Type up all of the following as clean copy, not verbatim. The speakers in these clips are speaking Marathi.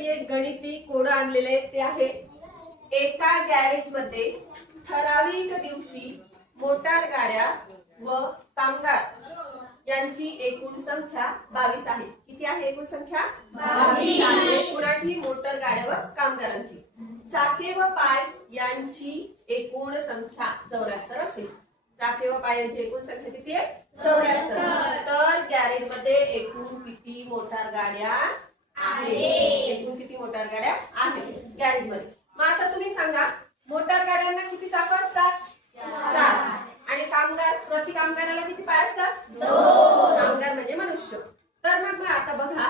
तुमच्यासाठी एक गणिती कोड आणलेले आहे, ते आहे एका गॅरेज मध्ये ठराविक दिवशी मोटार गाड्या व कामगार यांची एकूण संख्या 22 आहे. किती आहे एकूण संख्या? 22 आहे. कुणाची? मोटार गाड्या व कामगारांची. चाके व पाय यांची एकूण संख्या 74 असेल. चाके व पाय यांची एकूण संख्या किती आहे? 74. तर गॅरेज मध्ये एकूण किती मोटार गाड्या आहेत? एकूण किती मोटार गाड्या आहेत गॅरेज मध्ये? मग आता तुम्ही सांगा, मोटार गाड्यांना किती चाकं असतात? 4. आणि कामगार, प्रति कामगाराला किती पाय असतात? 2. कामगार म्हणजे मनुष्य. तर मग आता बघा,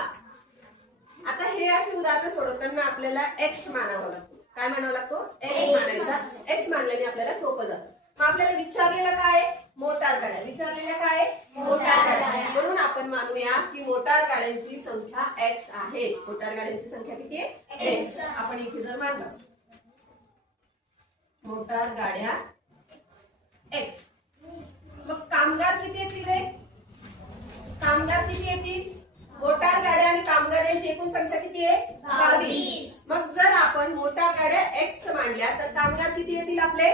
आता हे अशी उदाहरण सोडवताना आपल्याला एक्स मानावं लागतो. काय म्हणावं लागतो? एक्स मानायचा. एक्स मानल्याने आपल्याला सोपं जातं. मग आपल्याला विचारलेलं काय? मोटार गाड्या. विचारलेल्या काय? मोटार गाड्या. म्हणून आपण मानूया की मोटार गाड्यांची संख्या एक्स आहे. मोटार गाड्यांची संख्या किती आहे? एक्स. आपण इथे जर मानलं मोटार गाड्या एक्स, मग कामगार किती येतील रे? कामगार किती येतील? मोटार गाड्या आणि कामगार यांची एकूण संख्या किती आहे? 22. मग जर आपण मोटार गाड्या एक्स मानल्या तर कामगार किती येतील आपले?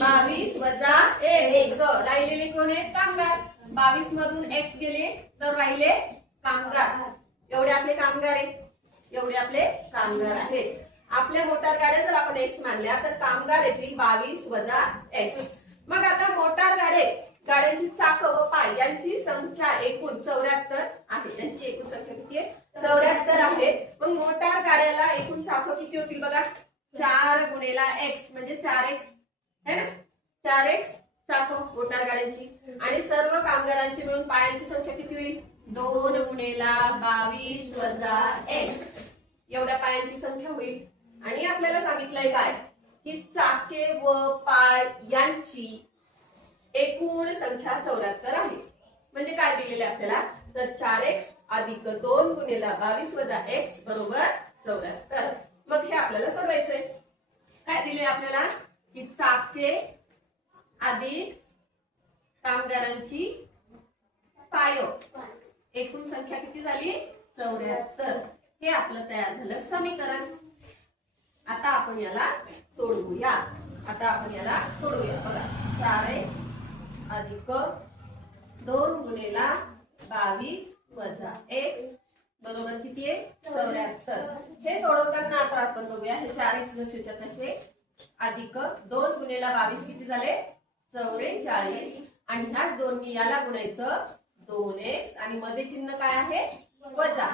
22 वजा एक्स. राहिलेले कोण आहेत? कामगार. 22 मधून एक्स गेले तर राहिले कामगार. एवढे आपले कामगार आहेत. एवढे आपले कामगार आहेत. आपल्या मोटार गाड्या जर आपण एक्स मानल्या तर कामगार येतील 22 वजा एक्स. मग आता मोटार गाड्यांची चाकं व पाय यांची संख्या एकूण 74 आहे. यांची एकूण संख्या किती आहे? 74 आहे. मग मोटार गाड्याला एकूण चाकं किती होतील बघा? 4 गुणेला एक्स म्हणजे 4x है ना? 4x चाकं मोटार गाड्यांची. आणि सर्व कामगारांची मिळून पायांची संख्या किती होईल? 2 गुणेला 22 वजा एक्स. एवढ्या पायांची संख्या होईल. आणि आपल्याला सांगितलंय काय? की चाके व पाय यांची एकूण संख्या 74 आहे. म्हणजे काय दिलेले आपल्याला? तर 4x अधिक 2 गुणिले 22 वजा x बरोबर 74. मग हे आपल्याला सोडवायचंय. काय दिले आपल्याला? की चाके अधिक कामगारांची पाय एकूण संख्या किती झाली? 74. हे आपलं तयार झालं समीकरण. आता आपण याला सोडवूया. बघा, 4x अधिक 2 गुणेला 22 वजा x बरोबर किती आहे? 74. हे सोडवताना आता आपण बघूया, हे 4x जसेच्या तसे अधिक 2 गुणेला 22 किती झाले? 44. आणि ह्याच दोन्ही याला गुणायचं 2x आणि मध्ये चिन्ह काय आहे? वजा.